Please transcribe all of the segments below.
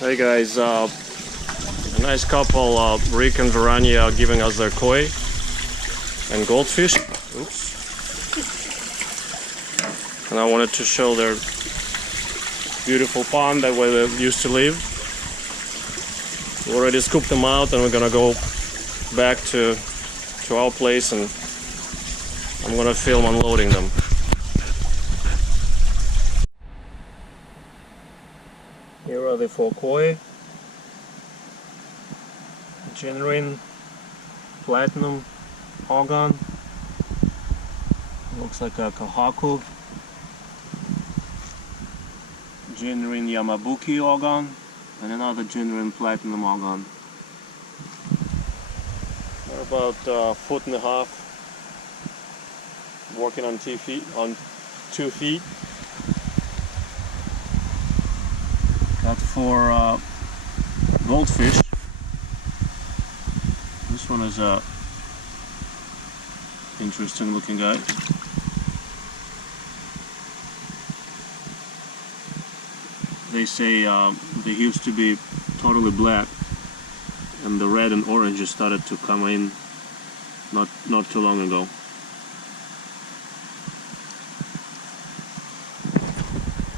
Hey guys, a nice couple, Rick and Verania, are giving us their koi and goldfish. Oops. And I wanted to show their beautiful pond that where they used to live. We already scooped them out and we're gonna go back to our place and I'm gonna film unloading them. Here are the 4 koi, genuine platinum argon, looks like a kahaku, genuine yamabuki argon, and another genuine platinum argon. They're about a foot and a half, working on 2 feet. Got 4 goldfish. This one is a interesting looking guy. They say they used to be totally black, and the red and orange just started to come in not too long ago.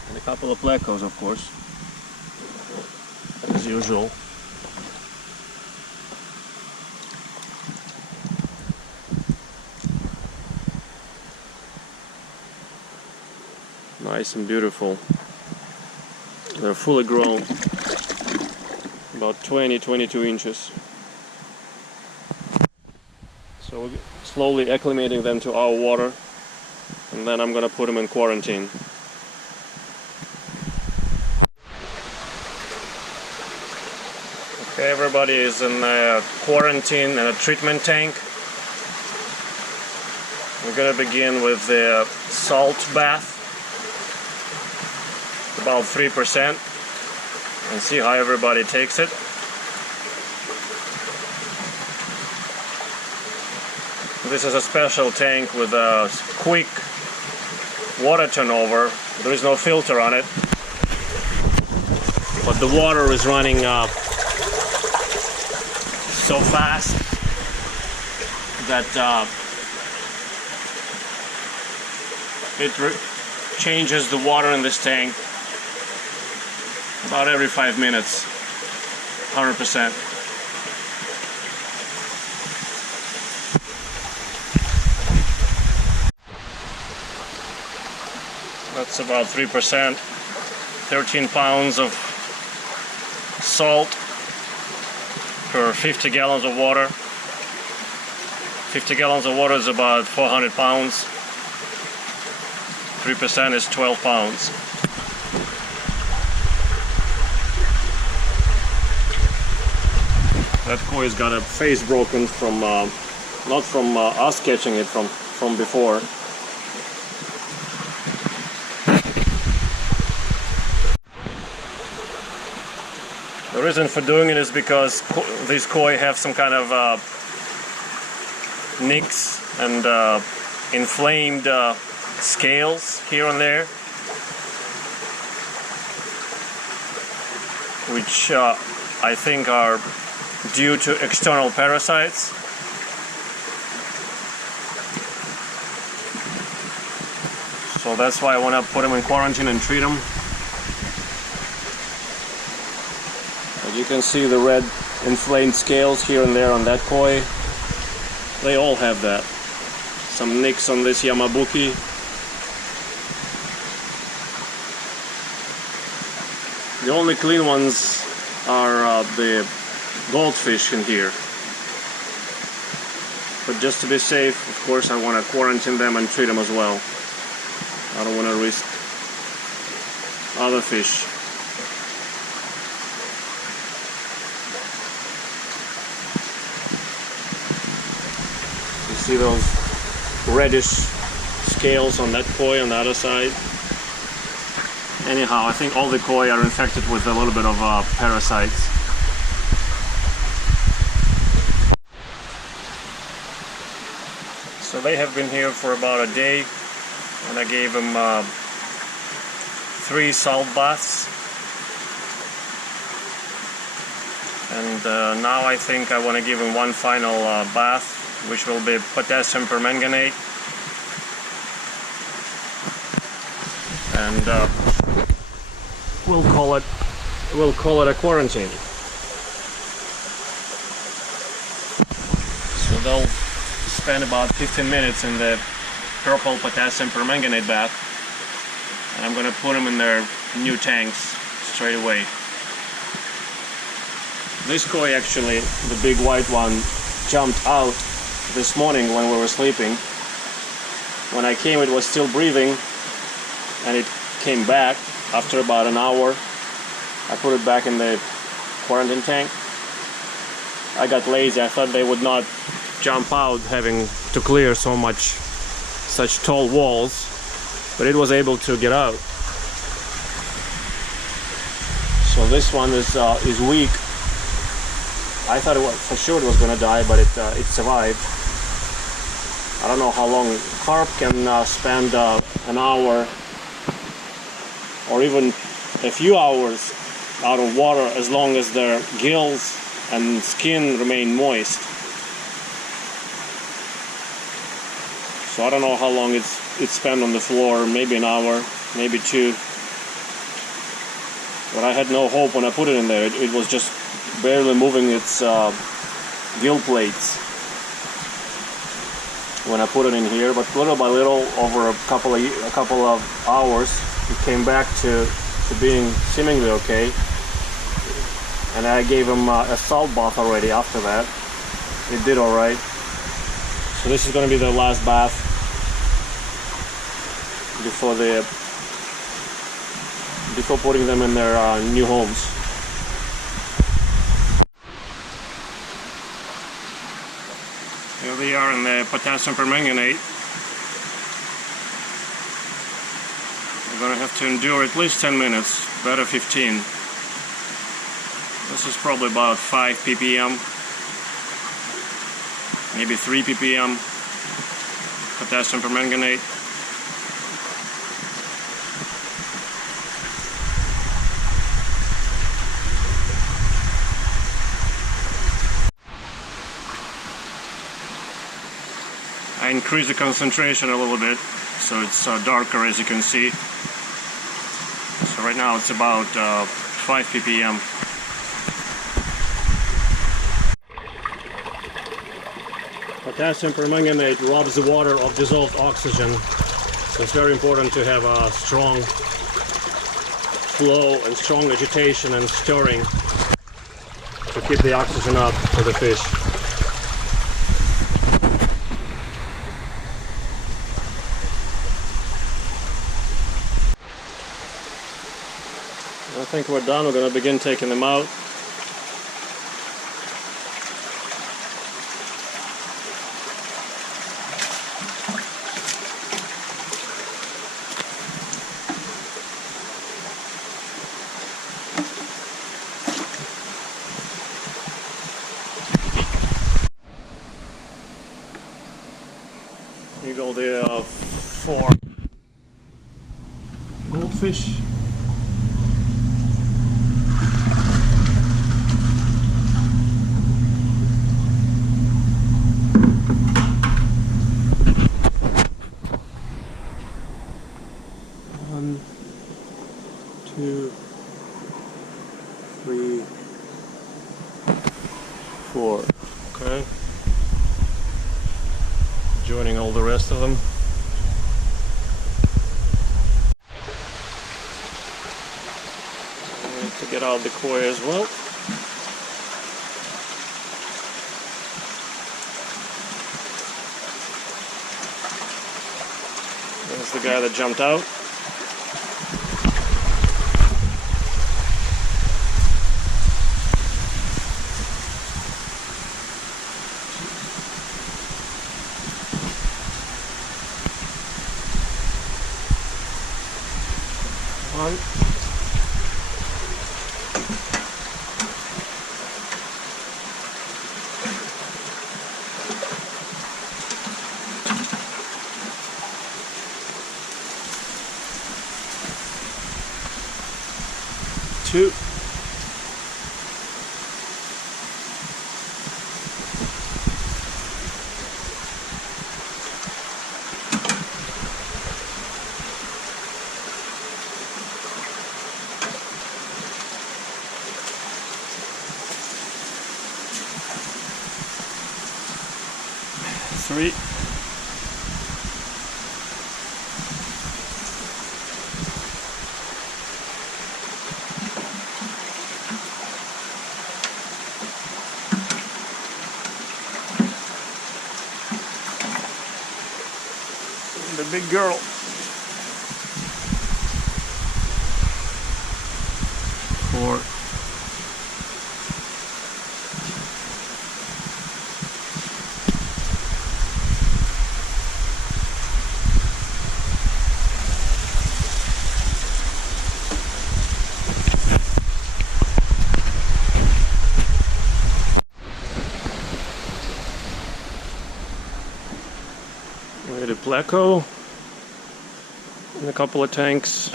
And a couple of plecos, of course, as usual. Nice and beautiful. They're fully grown, about 20-22 inches. So we're slowly acclimating them to our water, and then I'm gonna put them in quarantine. Okay, everybody is in a quarantine and a treatment tank. We're gonna begin with the salt bath, about 3%, and see how everybody takes it. This is a special tank with a quick water turnover. There is no filter on it, but the water is running so fast that it changes the water in this tank about every 5 minutes, 100%. That's about 3%, 13 pounds of salt per 50 gallons of water. 50 gallons of water is about 400 pounds. 3% is 12 pounds. That koi's got a face broken from, not from us catching it, from before. The reason for doing it is because these koi have some kind of nicks and inflamed scales here and there, which I think are due to external parasites. So that's why I want to put them in quarantine and treat them. As you can see, the red inflamed scales here and there on that koi, they all have that. Some nicks on this yamabuki. The only clean ones are the goldfish in here. But just to be safe, of course, I want to quarantine them and treat them as well. I don't want to risk other fish. You see those reddish scales on that koi on the other side? Anyhow, I think all the koi are infected with a little bit of parasites. So they have been here for about a day, and I gave them 3 salt baths. And now I think I want to give him one final bath, which will be potassium permanganate. And we'll call it a quarantine. So they'll spend about 15 minutes in the purple potassium permanganate bath, and I'm gonna put them in their new tanks straight away. This koi, actually, the big white one, jumped out this morning when we were sleeping. When I came, it was still breathing, and it came back after about an hour. I put it back in the quarantine tank. I got lazy. I thought they would not jump out, having to clear such tall walls, but it was able to get out. So this one is weak. I thought for sure it was gonna die, but it survived. I don't know how long carp can spend an hour or even a few hours out of water as long as their gills and skin remain moist. So I don't know how long it's spent on the floor, maybe an hour, maybe two. But I had no hope when I put it in there. It was just barely moving its gill plates when I put it in here. But little by little, over a couple of hours, it came back to being seemingly okay. And I gave him a salt bath already after that. It did alright. So this is going to be the last bath before putting them in their new homes. Here they are in the potassium permanganate. We're going to have to endure at least 10 minutes, better 15. This is probably about 5 ppm, maybe 3 ppm potassium permanganate. I increased the concentration a little bit, so it's darker, as you can see. So right now it's about 5 ppm. Potassium permanganate robs the water of dissolved oxygen, so it's very important to have a strong flow and strong agitation and stirring to keep the oxygen up for the fish. I think we're done. We're going to begin taking them out. Here go the 4 goldfish. Two, 3, 4. Okay. Joining all the rest of them. I need to get out the koi as well. There's the guy that jumped out. One. Two. 3. The big girl. 4. We had a pleco and a couple of tanks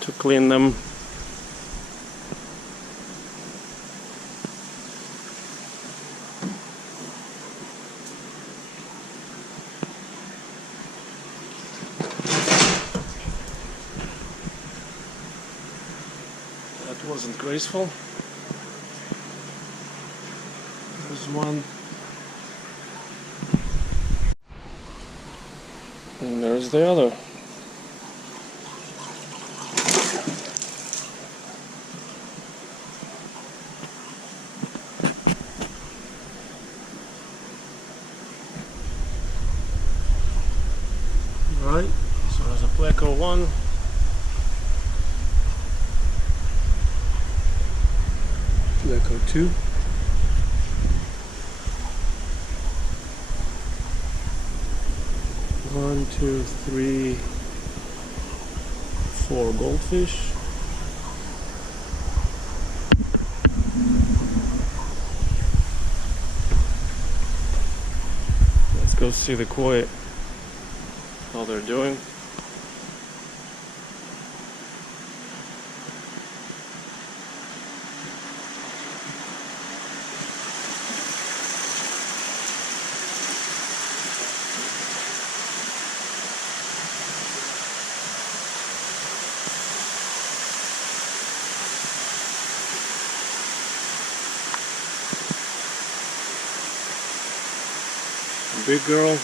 to clean them. That wasn't graceful. There's one. And there's the other. Right, so there's a pleco 1. Pleco 2. One, 2, 3, 4 goldfish. Let's go see the koi, how they're doing. Big girl.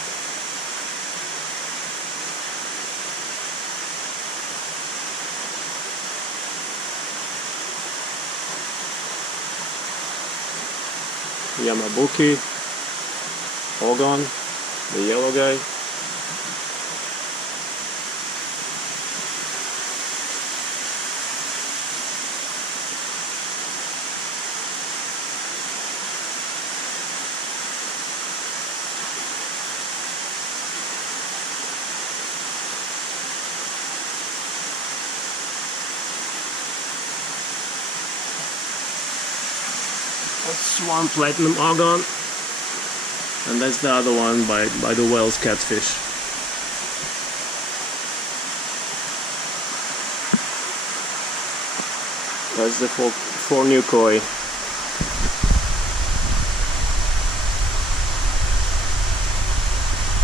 Yamabuki. Ogon, the yellow guy. That's one platinum ogon, and that's the other one by the whale's catfish. That's the four new koi.